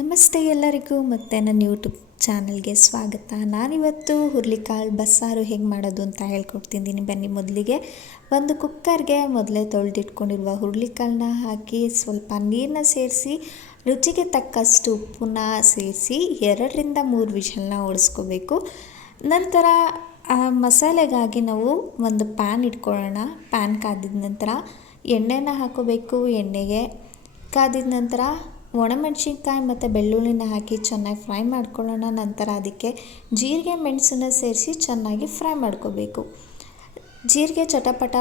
ನಮಸ್ತೆ ಎಲ್ಲರಿಗೂ ಮತ್ತು ನನ್ನ ಯೂಟ್ಯೂಬ್ ಚಾನಲ್ಗೆ ಸ್ವಾಗತ. ನಾನಿವತ್ತು ಹುರ್ಲಿಕಾಳು ಬಸ್ಸಾರು ಹೇಗೆ ಮಾಡೋದು ಅಂತ ಹೇಳ್ಕೊಡ್ತಿದ್ದೀನಿ. ಬನ್ನಿ ಮೊದಲಿಗೆ ಒಂದು ಕುಕ್ಕರ್ಗೆ ಮೊದಲೇ ತೊಳೆದಿಟ್ಕೊಂಡಿರುವ ಹುರುಳಿಕಾಳನ್ನ ಹಾಕಿ ಸ್ವಲ್ಪ ನೀರನ್ನ ಸೇರಿಸಿ, ರುಚಿಗೆ ತಕ್ಕಷ್ಟು ಉಪ್ಪನ್ನ ಸೇರಿಸಿ ಎರಡರಿಂದ ಮೂರು ವಿಷಲನ್ನ ಓಡಿಸ್ಕೋಬೇಕು. ನಂತರ ಮಸಾಲೆಗಾಗಿ ನಾವು ಒಂದು ಪ್ಯಾನ್ ಇಟ್ಕೊಳ್ಳೋಣ. ಪ್ಯಾನ್ ಕಾದಿದ ನಂತರ ಎಣ್ಣೆನ ಹಾಕೋಬೇಕು. ಎಣ್ಣೆಗೆ ಕಾದಿದ ನಂತರ ಒಣಮೆಣ್ಸಿನ್ಕಾಯಿ ಮತ್ತು ಬೆಳ್ಳುಳ್ಳಿನ ಹಾಕಿ ಚೆನ್ನಾಗಿ ಫ್ರೈ ಮಾಡ್ಕೊಳ್ಳೋಣ. ನಂತರ ಅದಕ್ಕೆ ಜೀರಿಗೆ, ಮೆಣಸನ್ನ ಸೇರಿಸಿ ಚೆನ್ನಾಗಿ ಫ್ರೈ ಮಾಡ್ಕೋಬೇಕು. ಜೀರಿಗೆ ಚಟಪಟ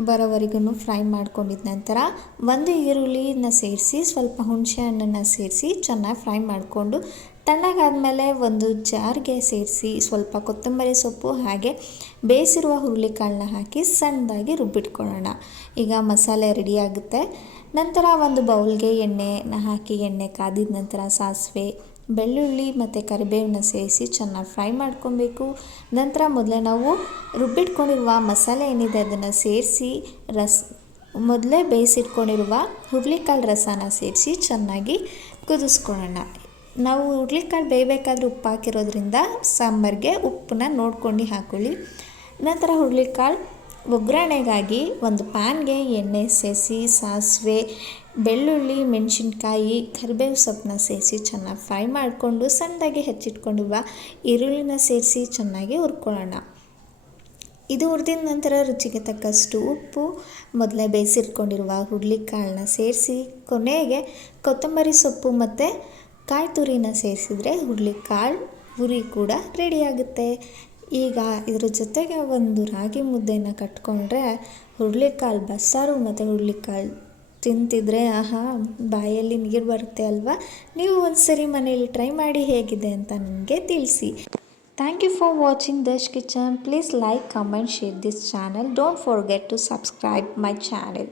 ಬರೋವರೆಗೂ ಫ್ರೈ ಮಾಡ್ಕೊಂಡಿದ್ದ ನಂತರ ಒಂದು ಈರುಳ್ಳಿನ ಸೇರಿಸಿ, ಸ್ವಲ್ಪ ಹುಣಸೆ ಹಣ್ಣನ್ನು ಸೇರಿಸಿ, ಚೆನ್ನಾಗಿ ಫ್ರೈ ಮಾಡಿಕೊಂಡು ತಣ್ಣಗಾದಮೇಲೆ ಒಂದು ಜಾರ್ಗೆ ಸೇರಿಸಿ, ಸ್ವಲ್ಪ ಕೊತ್ತಂಬರಿ ಸೊಪ್ಪು ಹಾಗೆ ಬೇಯಿಸಿರುವ ಹುರುಳಿಕಾಳನ್ನ ಹಾಕಿ ಸಣ್ಣದಾಗಿ ರುಬ್ಬಿಟ್ಕೊಳ್ಳೋಣ. ಈಗ ಮಸಾಲೆ ರೆಡಿ ಆಗುತ್ತೆ. ನಂತರ ಒಂದು ಬೌಲ್ಗೆ ಎಣ್ಣೆನ ಹಾಕಿ, ಎಣ್ಣೆ ಕಾದಿದ ನಂತರ ಸಾಸಿವೆ ಬೆಳ್ಳುಳ್ಳಿ ಮತ್ತು ಕರಿಬೇವನ್ನ ಸೇರಿಸಿ ಚೆನ್ನಾಗಿ ಫ್ರೈ ಮಾಡ್ಕೊಬೇಕು. ನಂತರ ಮೊದಲೇ ನಾವು ರುಬ್ಬಿಟ್ಕೊಂಡಿರುವ ಮಸಾಲೆ ಏನಿದೆ ಅದನ್ನು ಸೇರಿಸಿ ರಸ್, ಮೊದಲೇ ಬೇಯಿಸಿಟ್ಕೊಂಡಿರುವ ಹುರುಳಿಕಾಳು ರಸನ ಸೇರಿಸಿ ಚೆನ್ನಾಗಿ ಕುದಿಸ್ಕೊಳ್ಳೋಣ. ನಾವು ಹುರುಳಿಕಾಳು ಬೇಯಬೇಕಾದ್ರೆ ಉಪ್ಪು ಹಾಕಿರೋದ್ರಿಂದ ಸಾಂಬಾರಿಗೆ ಉಪ್ಪನ್ನ ನೋಡ್ಕೊಂಡು ಹಾಕ್ಕೊಳ್ಳಿ ನಂತರ ಹುರುಳಿಕಾಳು ಒಗ್ಗರಣೆಗಾಗಿ ಒಂದು ಪ್ಯಾನ್ಗೆ ಎಣ್ಣೆ ಸೇರಿಸಿ ಸಾಸಿವೆ, ಬೆಳ್ಳುಳ್ಳಿ, ಮೆಣಸಿನ್ಕಾಯಿ, ಕರಿಬೇವು ಸೊಪ್ಪನ್ನ ಸೇರಿಸಿ ಚೆನ್ನಾಗಿ ಫ್ರೈ ಮಾಡಿಕೊಂಡು ಸಣ್ಣದಾಗಿ ಹೆಚ್ಚಿಟ್ಕೊಂಡಿರುವ ಈರುಳ್ಳಿನ ಸೇರಿಸಿ ಚೆನ್ನಾಗಿ ಹುರ್ಕೊಳ್ಳೋಣ. ಇದು ಹುರಿದಿದ ನಂತರ ರುಚಿಗೆ ತಕ್ಕಷ್ಟು ಉಪ್ಪು, ಮೊದಲೇ ಬೇಯಿಸಿಟ್ಕೊಂಡಿರುವ ಹುರುಳಿಕಾಳನ್ನ ಸೇರಿಸಿ, ಕೊನೆಗೆ ಕೊತ್ತಂಬರಿ ಸೊಪ್ಪು ಮತ್ತು ಕಾಯಿ ತುರಿನ ಸೇರಿಸಿದ್ರೆ ಹುರುಳಿಕಾಳು ಹುರಿ ಕೂಡ ರೆಡಿಯಾಗುತ್ತೆ ಈಗ ಇದ್ರ ಜೊತೆಗೆ ಒಂದು ರಾಗಿ ಮುದ್ದೆನ ಕಟ್ಕೊಂಡ್ರೆ ಹುರುಳಿಕಾಳು ಬಸ್ಸಾರು ಮತ್ತು ಹುರುಳಿಕಾಳು ತಿಂತಿದ್ರೆ ಆಹಾ, ಬಾಯಲ್ಲಿ ನೀರು ಬರುತ್ತೆ ಅಲ್ವಾ? ನೀವು ಒಂದು ಸರಿ ಮನೇಲಿ ಟ್ರೈ ಮಾಡಿ ಹೇಗಿದೆ ಅಂತ ನನಗೆ ತಿಳಿಸಿ. Thank you for watching Dash kitchen please like comment share this channel don't forget to subscribe my channel